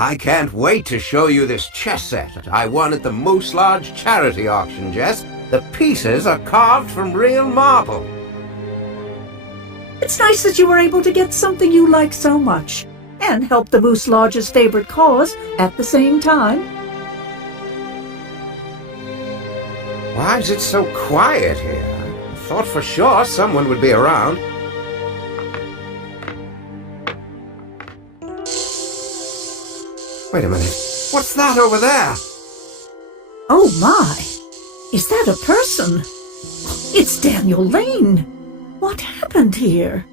I can't wait to show you this chess set that I won at the Moose Lodge charity auction, Jess. The pieces are carved from real marble. It's nice that you were able to get something you like so much, and help the Moose Lodge's favorite cause at the same time. Why is it so quiet here? I thought for sure someone would be around. Wait a minute. What's that over there? Oh my! Is that a person? It's Daniel Lane! What happened here?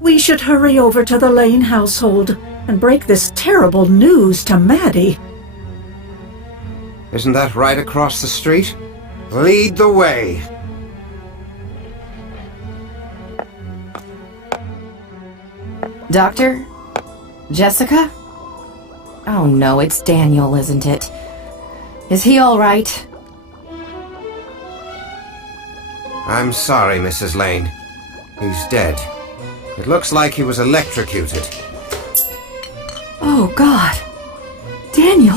We should hurry over to the Lane household and break this terrible news to Maddie. Isn't that right across the street? Lead the way. Doctor? Jessica? Oh no, it's Daniel, isn't it? Is he all right? I'm sorry, Mrs. Lane. He's dead. It looks like he was electrocuted. Oh God. Daniel!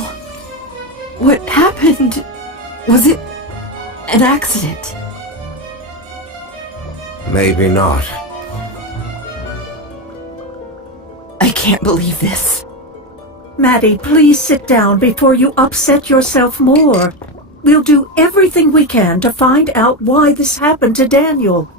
What happened? Was it an accident? Maybe not. I can't believe this. Maddie, please sit down before you upset yourself more. We'll do everything we can to find out why this happened to Daniel.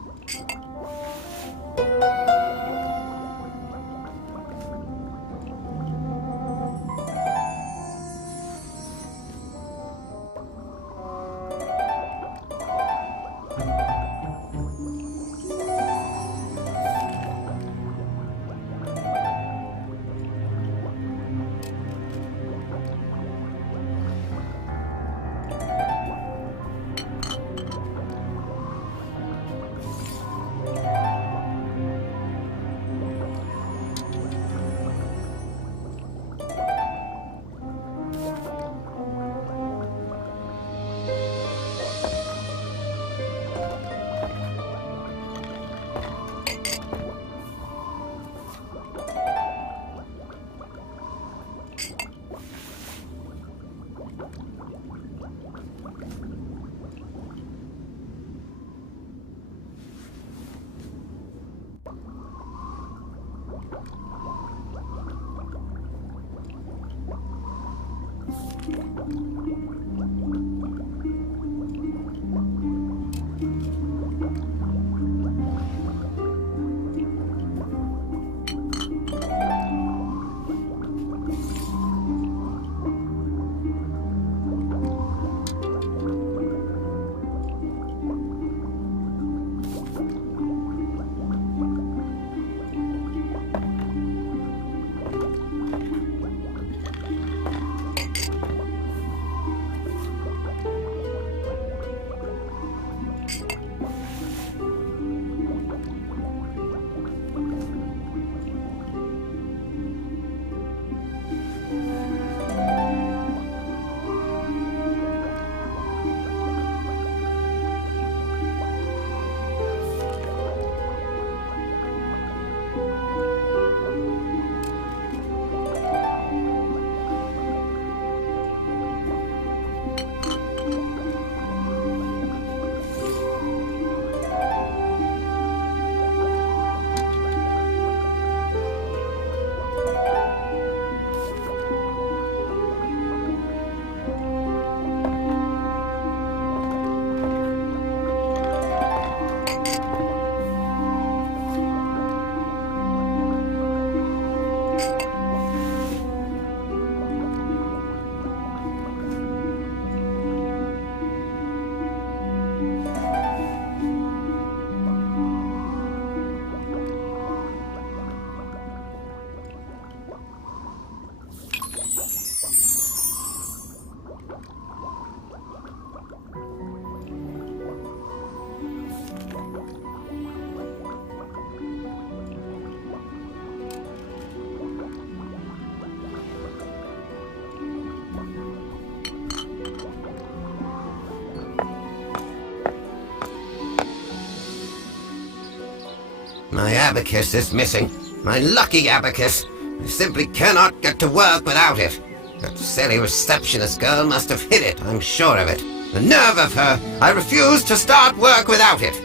My abacus is missing. My lucky abacus. I simply cannot get to work without it. That silly receptionist girl must have hid it, I'm sure of it. The nerve of her! I refuse to start work without it!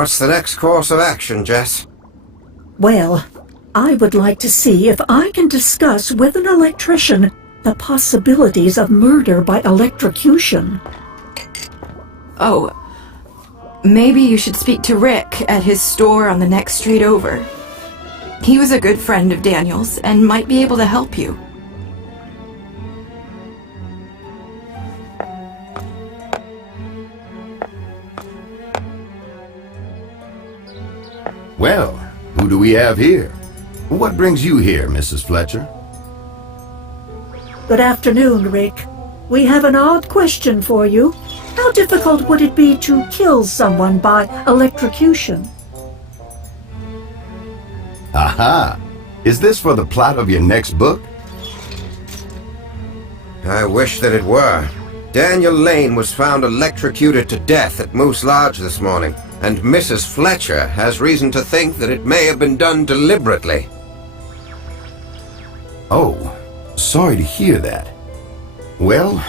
What's the next course of action, Jess? Well, I would like to see if I can discuss with an electrician the possibilities of murder by electrocution. Oh, maybe you should speak to Rick at his store on the next street over. He was a good friend of Daniel's and might be able to help you. Well, who do we have here? What brings you here, Mrs. Fletcher? Good afternoon, Rick. We have an odd question for you. How difficult would it be to kill someone by electrocution? Aha! Is this for the plot of your next book? I wish that it were. Daniel Lane was found electrocuted to death at Moose Lodge this morning, and Mrs. Fletcher has reason to think that it may have been done deliberately. Oh, sorry to hear that. Well,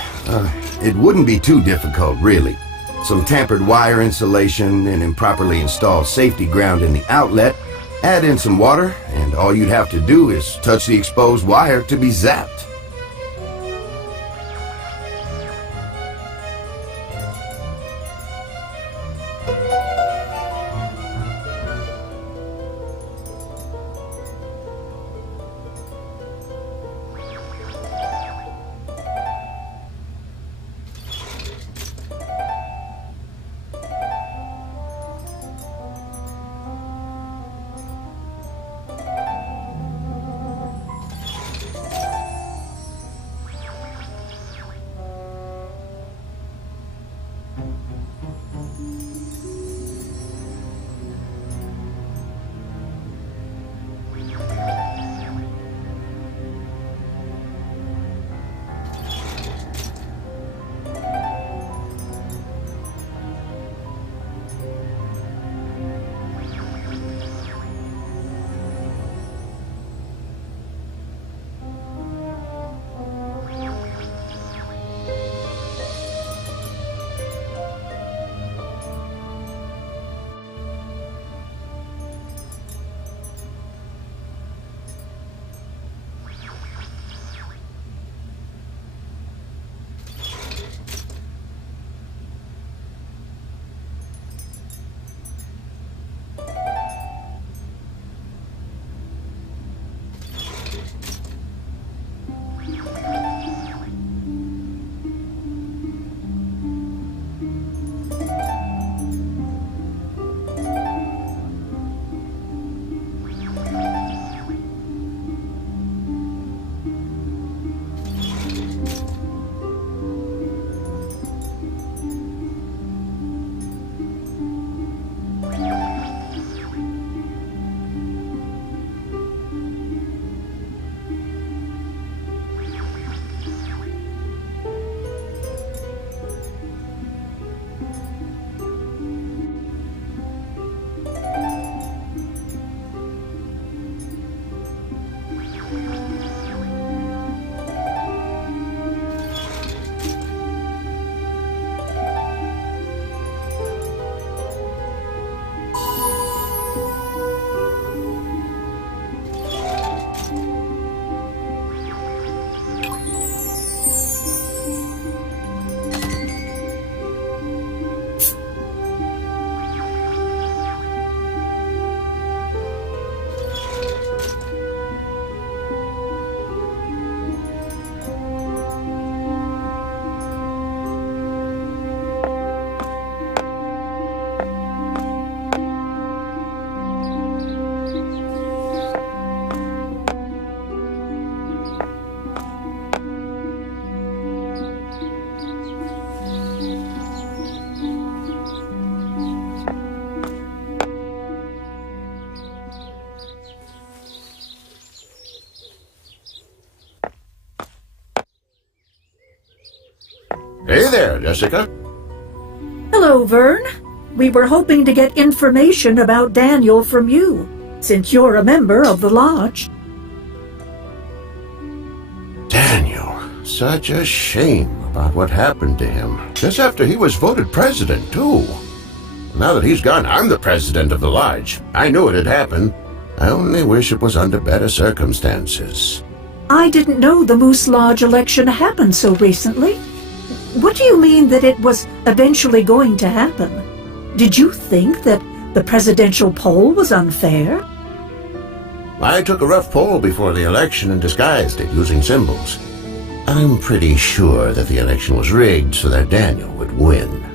it wouldn't be too difficult, really. Some tampered wire insulation, an improperly installed safety ground in the outlet, add in some water, and all you'd have to do is touch the exposed wire to be zapped. Hey there, Jessica. Hello, Vern. We were hoping to get information about Daniel from you, since you're a member of the Lodge. Daniel, such a shame about what happened to him. Just after he was voted president, too. Now that he's gone, I'm the president of the Lodge. I knew it had happened. I only wish it was under better circumstances. I didn't know the Moose Lodge election happened so recently. What do you mean that it was eventually going to happen? Did you think that the presidential poll was unfair? I took a rough poll before the election and disguised it using symbols. I'm pretty sure that the election was rigged so that Daniel would win.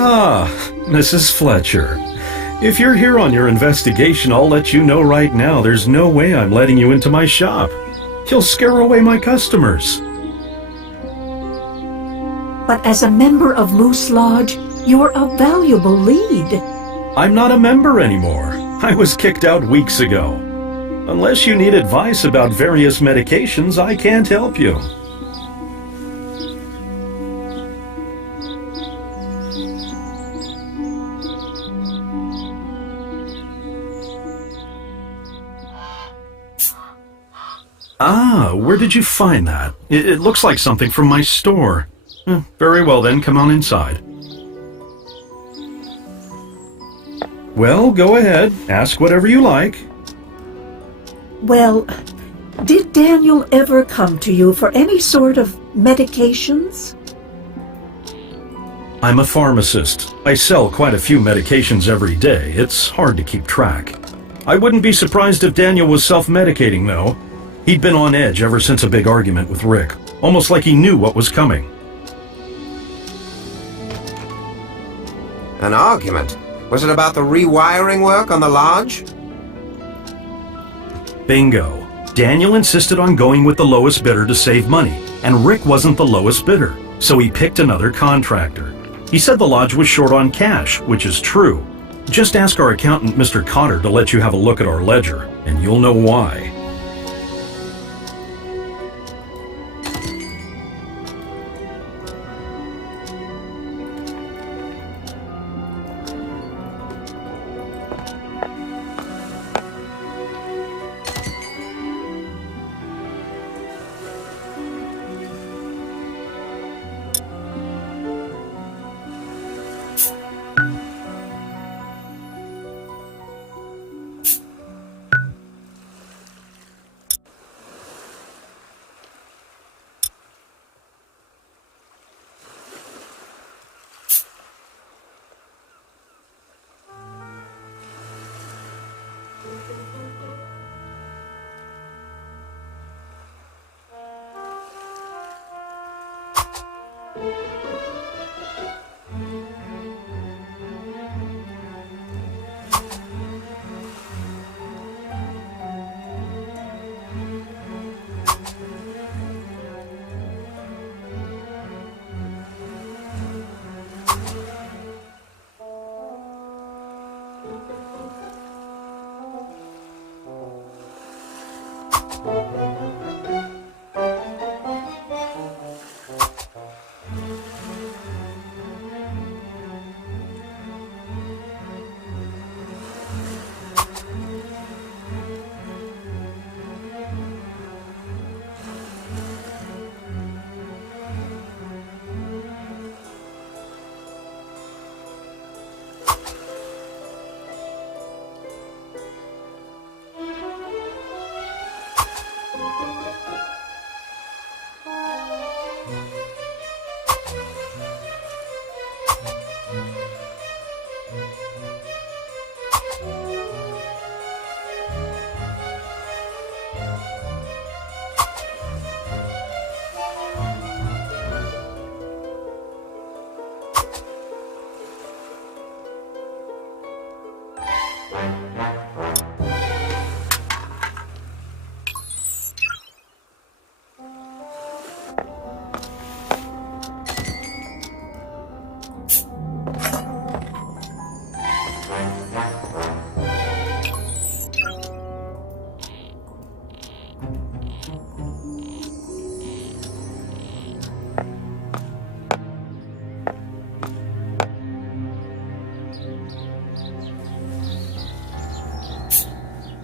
Ah, Mrs. Fletcher. If you're here on your investigation, I'll let you know right now there's no way I'm letting you into my shop. You'll scare away my customers. But as a member of Moose Lodge, you're a valuable lead. I'm not a member anymore. I was kicked out weeks ago. Unless you need advice about various medications, I can't help you. Ah, where did you find that? It looks like something from my store. Very well then, come on inside. Well, go ahead. Ask whatever you like. Well, did Daniel ever come to you for any sort of medications? I'm a pharmacist. I sell quite a few medications every day. It's hard to keep track. I wouldn't be surprised if Daniel was self-medicating, though. He'd been on edge ever since a big argument with Rick, almost like he knew what was coming. An argument? Was it about the rewiring work on the lodge? Bingo. Daniel insisted on going with the lowest bidder to save money, and Rick wasn't the lowest bidder, so he picked another contractor. He said the lodge was short on cash, which is true. Just ask our accountant, Mr. Cotter, to let you have a look at our ledger, and you'll know why.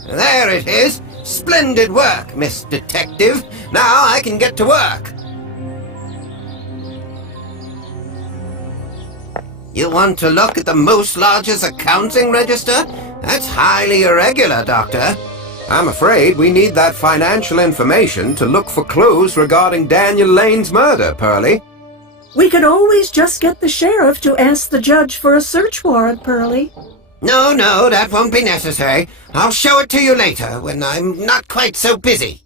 There it is. Splendid work, Miss Detective. Now I can get to work. You want to look at the Moose Lodge's accounting register? That's highly irregular, Doctor. I'm afraid we need that financial information to look for clues regarding Daniel Lane's murder, Pearlie. We could always just get the sheriff to ask the judge for a search warrant, Pearlie. No, that won't be necessary. I'll show it to you later, when I'm not quite so busy.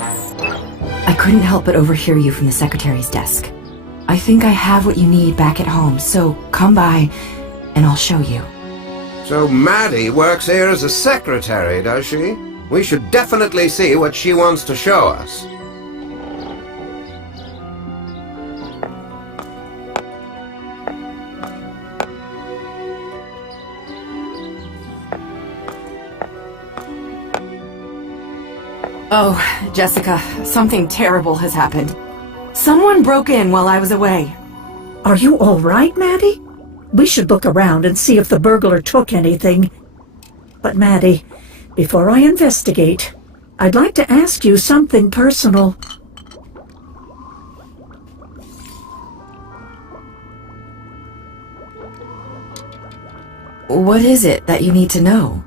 I couldn't help but overhear you from the secretary's desk. I think I have what you need back at home, so come by and I'll show you. So Maddie works here as a secretary, does she? We should definitely see what she wants to show us. Oh, Jessica, something terrible has happened. Someone broke in while I was away. Are you all right, Maddie? We should look around and see if the burglar took anything. But Maddie, before I investigate, I'd like to ask you something personal. What is it that you need to know?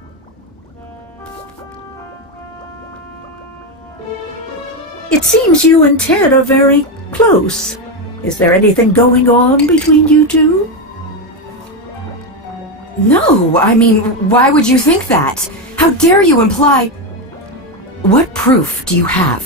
It seems you and Ted are very close. Is there anything going on between you two? No, I mean, why would you think that? How dare you imply... What proof do you have?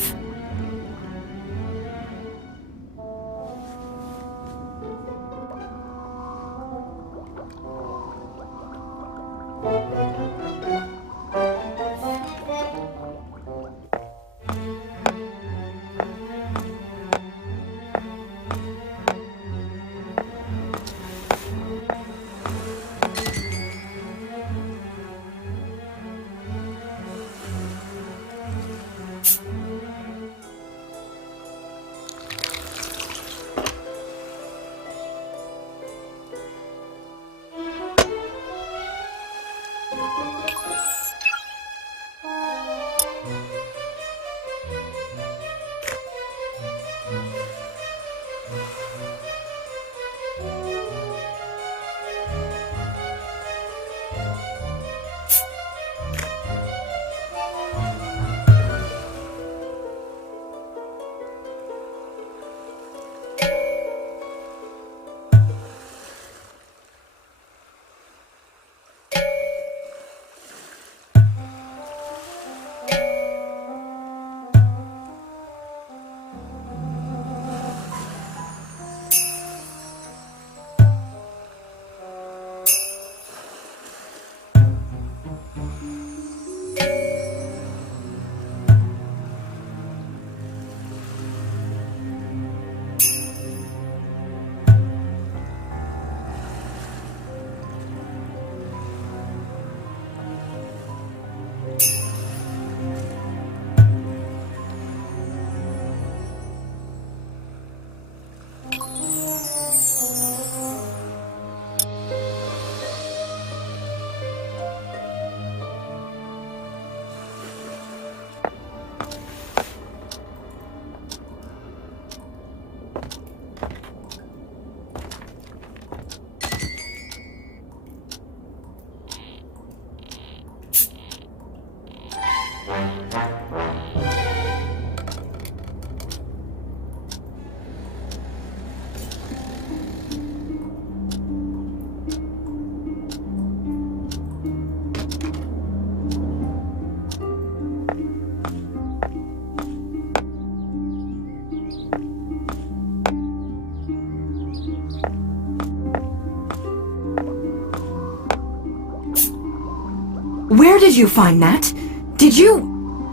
Where did you find that? Did you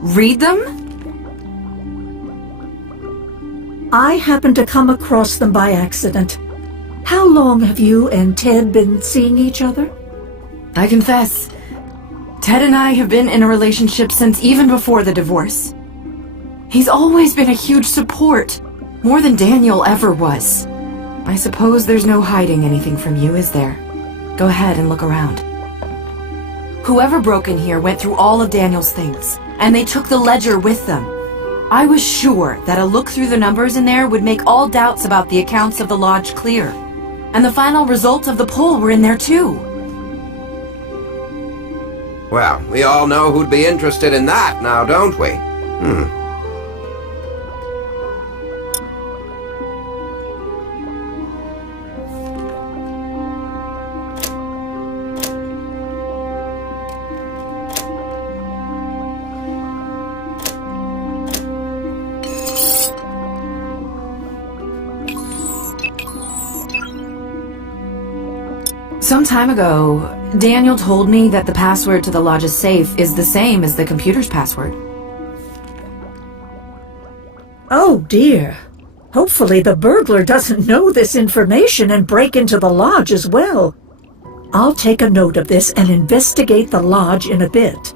read them? I happened to come across them by accident. How long have you and Ted been seeing each other? I confess, Ted and I have been in a relationship since even before the divorce. He's always been a huge support, more than Daniel ever was. I suppose there's no hiding anything from you, is there? Go ahead and look around. Whoever broke in here went through all of Daniel's things, and they took the ledger with them. I was sure that a look through the numbers in there would make all doubts about the accounts of the lodge clear. And the final results of the poll were in there too. Well, we all know who'd be interested in that now, don't we? Some time ago, Daniel told me that the password to the lodge's safe is the same as the computer's password. Oh dear. Hopefully the burglar doesn't know this information and break into the lodge as well. I'll take a note of this and investigate the lodge in a bit.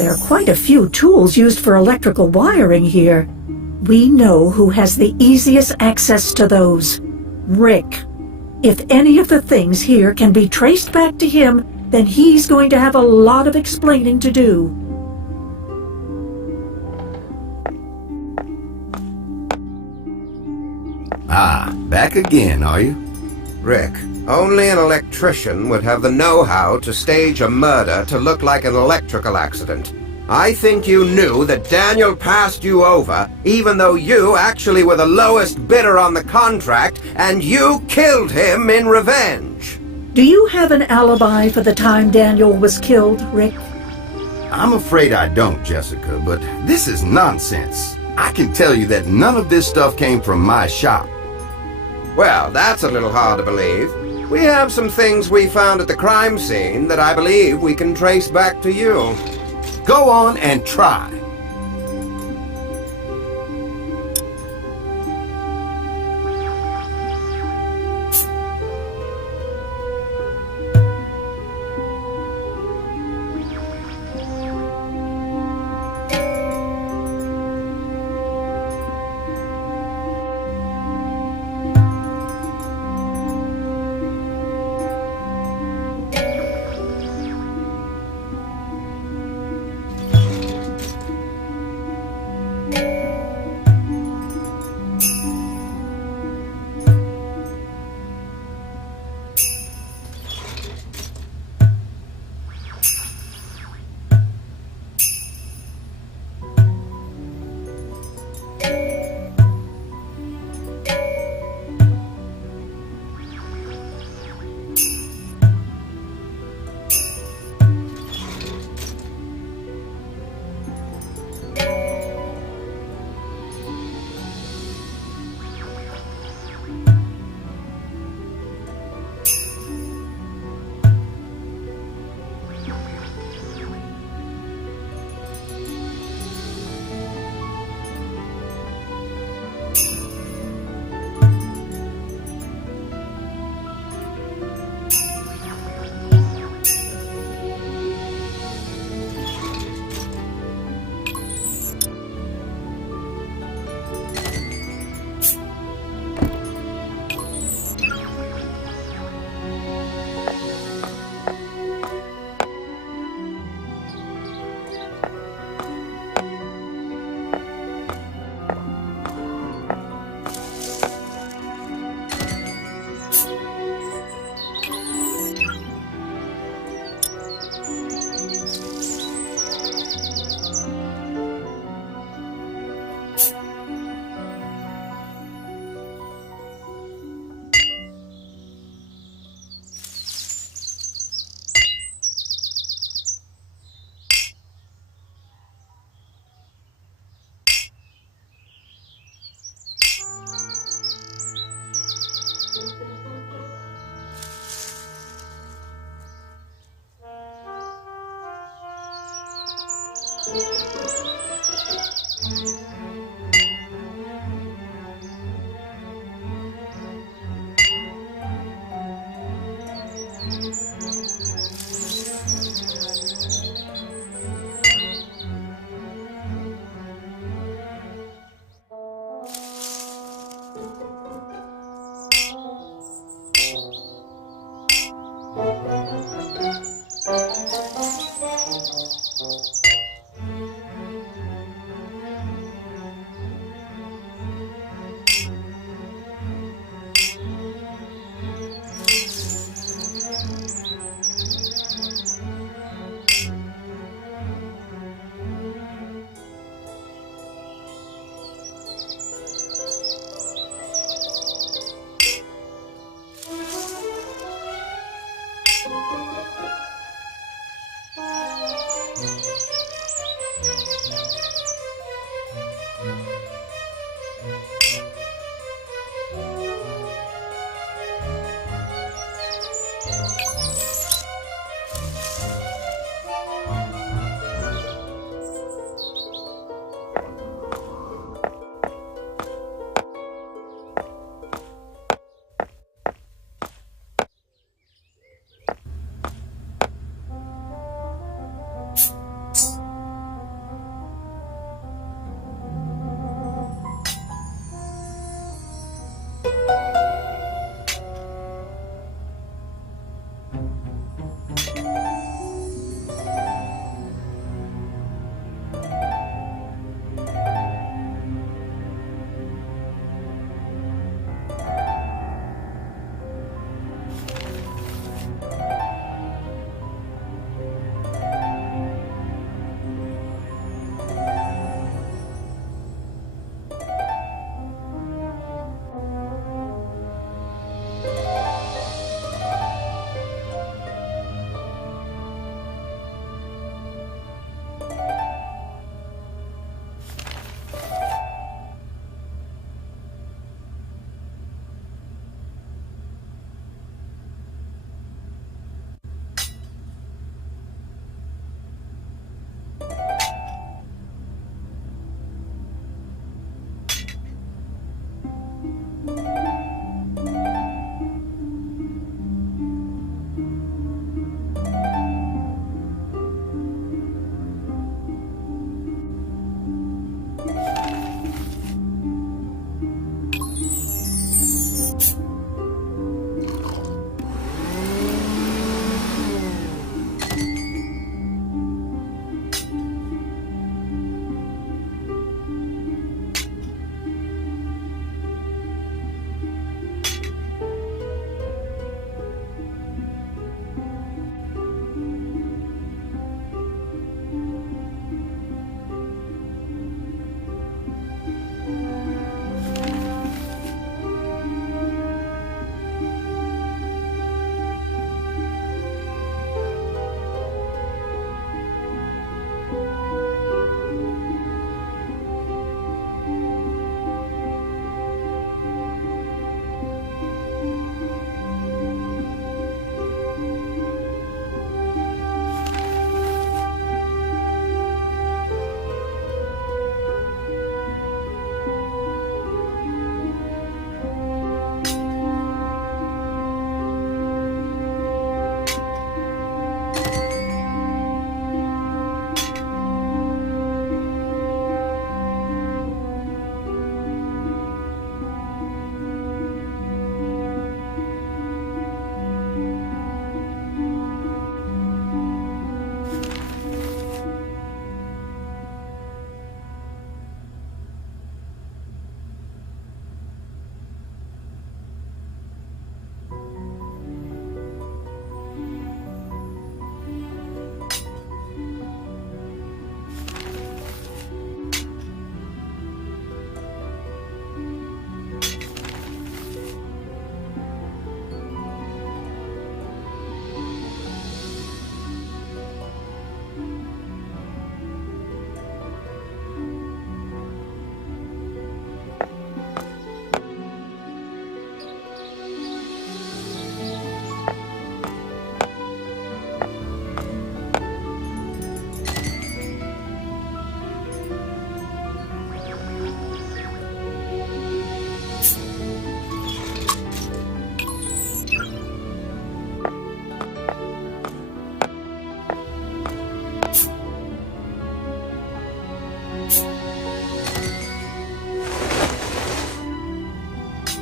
There are quite a few tools used for electrical wiring here. We know who has the easiest access to those. Rick. If any of the things here can be traced back to him, then he's going to have a lot of explaining to do. Ah, back again, are you? Rick, Only an electrician would have the know-how to stage a murder to look like an electrical accident. I think you knew that Daniel passed you over, even though you actually were the lowest bidder on the contract, and you killed him in revenge. Do you have an alibi for the time Daniel was killed, Rick? I'm afraid I don't, Jessica, but this is nonsense. I can tell you that none of this stuff came from my shop. Well, that's a little hard to believe. We have some things we found at the crime scene that I believe we can trace back to you. Go on and try.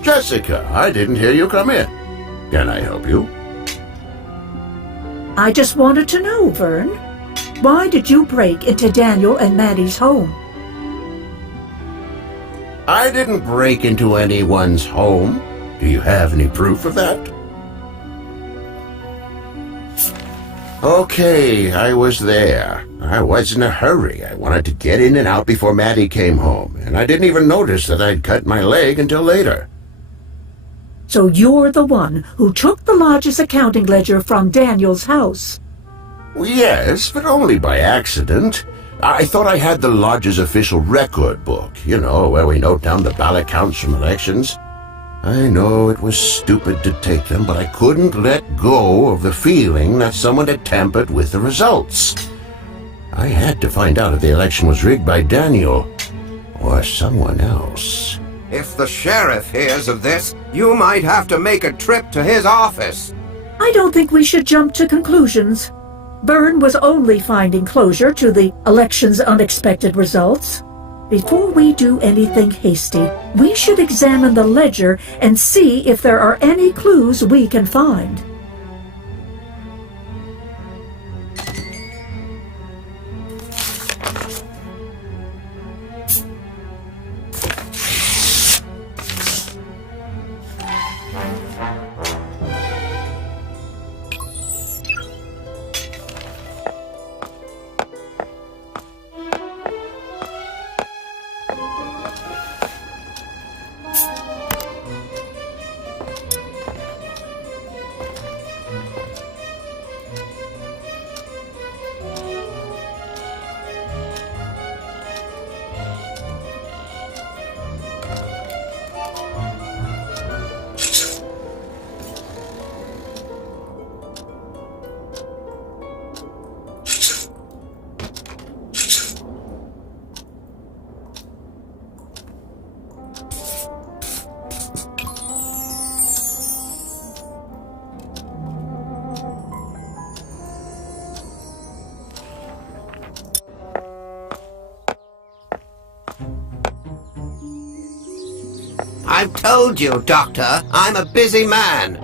Jessica, I didn't hear you come in. Can I help you? I just wanted to know, Vern. Why did you break into Daniel and Maddie's home? I didn't break into anyone's home. Do you have any proof of that? Okay, I was there. I was in a hurry. I wanted to get in and out before Maddie came home, and I didn't even notice that I'd cut my leg until later. So you're the one who took the lodge's accounting ledger from Daniel's house? Yes, but only by accident. I thought I had the lodge's official record book, you know, where we note down the ballot counts from elections. I know it was stupid to take them, but I couldn't let go of the feeling that someone had tampered with the results. I had to find out if the election was rigged by Daniel or someone else. If the sheriff hears of this, you might have to make a trip to his office. I don't think we should jump to conclusions. Vern was only finding closure to the election's unexpected results. Before we do anything hasty, we should examine the ledger and see if there are any clues we can find. I've told you, Doctor, I'm a busy man.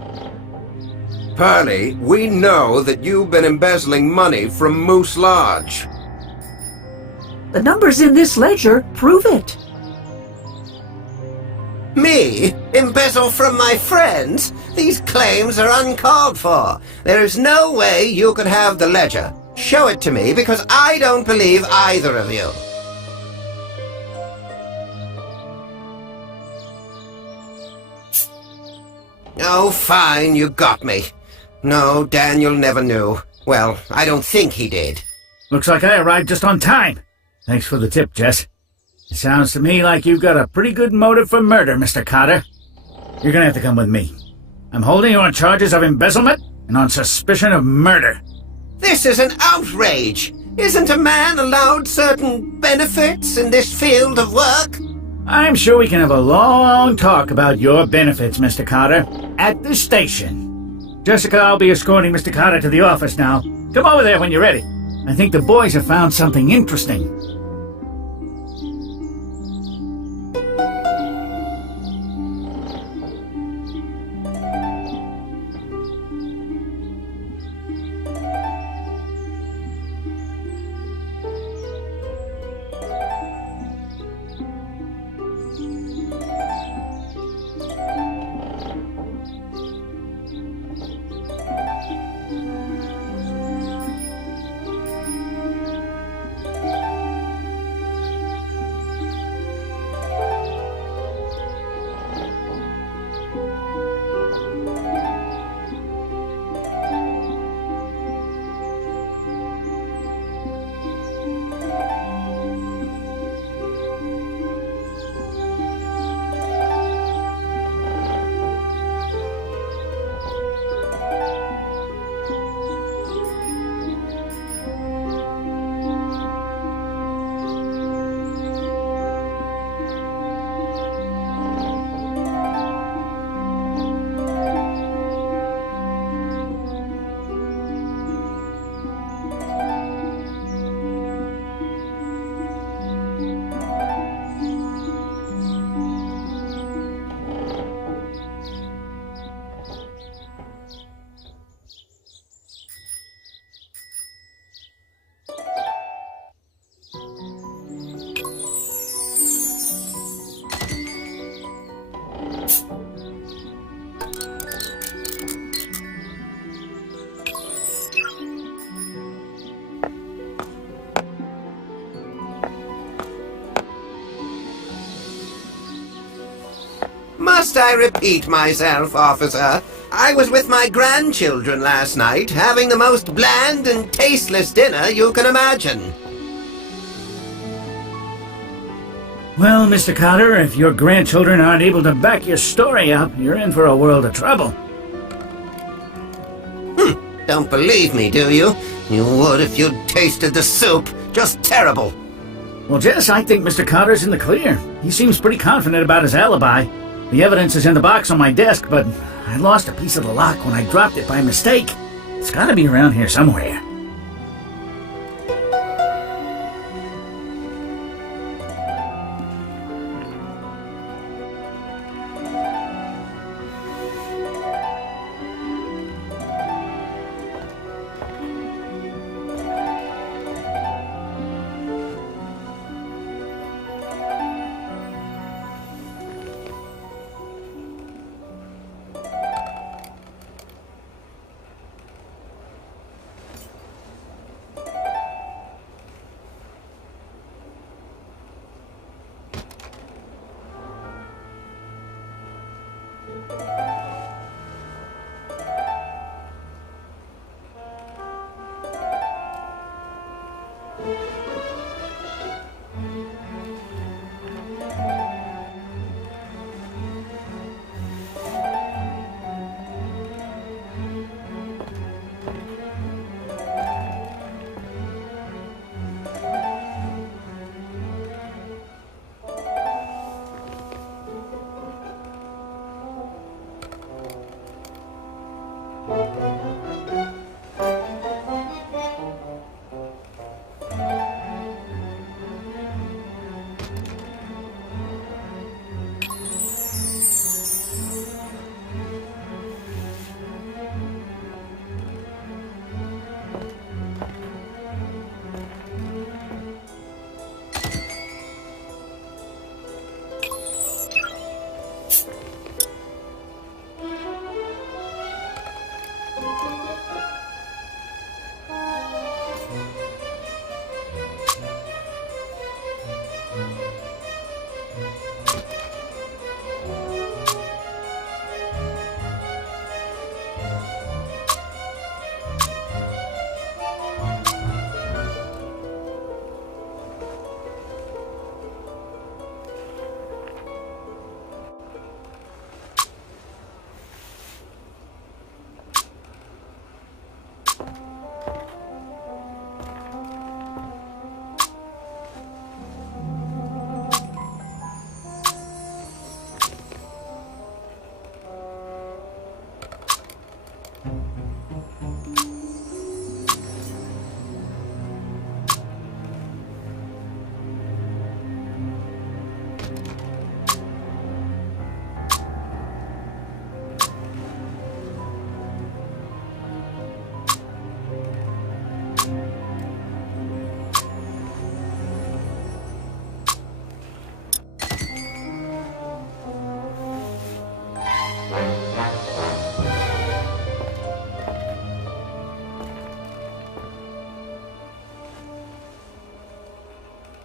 Pearlie, we know that you've been embezzling money from Moose Lodge. The numbers in this ledger prove it. Me? Embezzle from my friends? These claims are uncalled for. There is no way you could have the ledger. Show it to me, because I don't believe either of you. Oh, fine, you got me. No, Daniel never knew. Well, I don't think he did. Looks like I arrived just on time. Thanks for the tip, Jess. It sounds to me like you've got a pretty good motive for murder, Mr. Carter. You're gonna have to come with me. I'm holding you on charges of embezzlement and on suspicion of murder. This is an outrage! Isn't a man allowed certain benefits in this field of work? I'm sure we can have a long talk about your benefits, Mr. Carter, at the station. Jessica, I'll be escorting Mr. Carter to the office now. Come over there when you're ready. I think the boys have found something interesting. Must I repeat myself, officer? I was with my grandchildren last night, having the most bland and tasteless dinner you can imagine. Well, Mr. Carter, if your grandchildren aren't able to back your story up, you're in for a world of trouble. Don't believe me, do you? You would if you'd tasted the soup. Just terrible. Well, Jess, I think Mr. Carter's in the clear. He seems pretty confident about his alibi. The evidence is in the box on my desk, but I lost a piece of the lock when I dropped it by mistake. It's gotta be around here somewhere.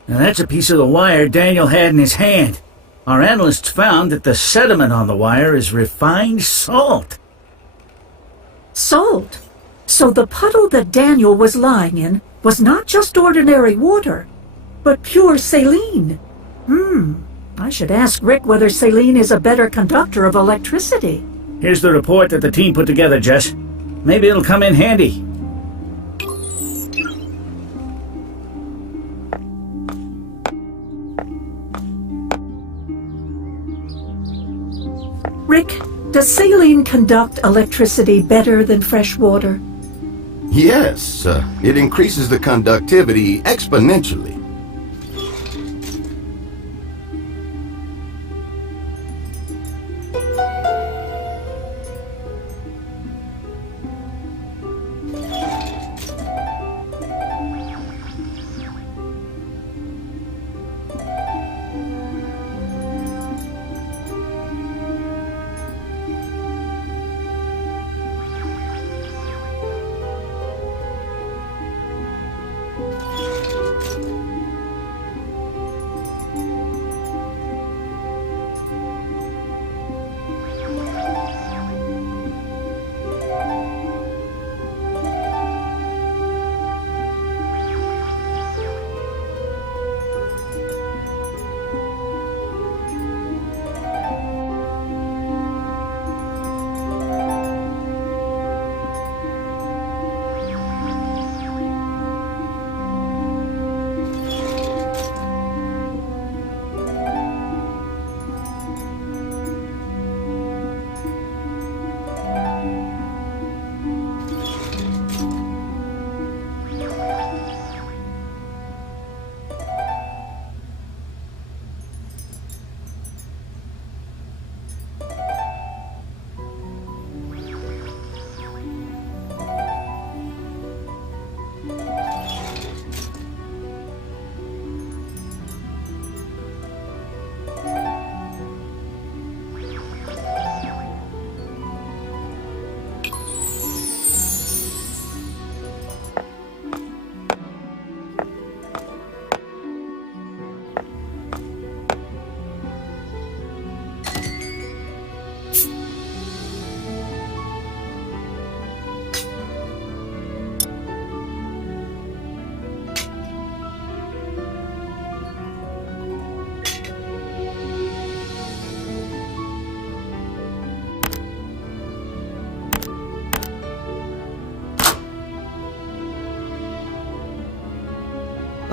Now that's a piece of the wire Daniel had in his hand. Our analysts found that the sediment on the wire is refined salt. Salt? So the puddle that Daniel was lying in was not just ordinary water, but pure saline. I should ask Rick whether saline is a better conductor of electricity. Here's the report that the team put together, Jess. Maybe it'll come in handy. Rick, does saline conduct electricity better than fresh water? Yes, it increases the conductivity exponentially.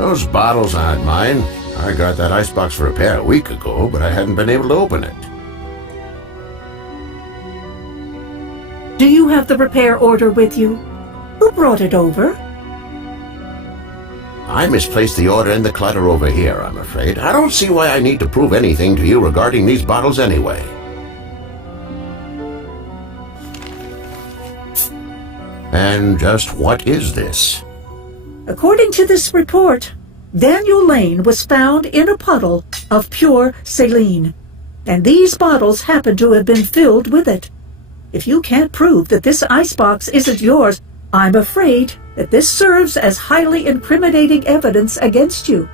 Those bottles aren't mine. I got that icebox for repair a week ago, but I hadn't been able to open it. Do you have the repair order with you? Who brought it over? I misplaced the order in the clutter over here, I'm afraid. I don't see why I need to prove anything to you regarding these bottles anyway. And just what is this? According to this report, Daniel Lane was found in a puddle of pure saline, and these bottles happen to have been filled with it. If you can't prove that this icebox isn't yours, I'm afraid that this serves as highly incriminating evidence against you.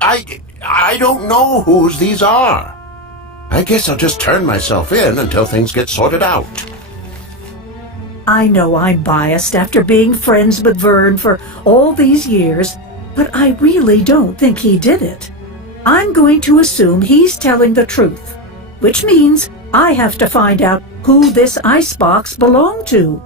I don't know whose these are. I guess I'll just turn myself in until things get sorted out. I know I'm biased after being friends with Vern for all these years, but I really don't think he did it. I'm going to assume he's telling the truth, which means I have to find out who this icebox belonged to.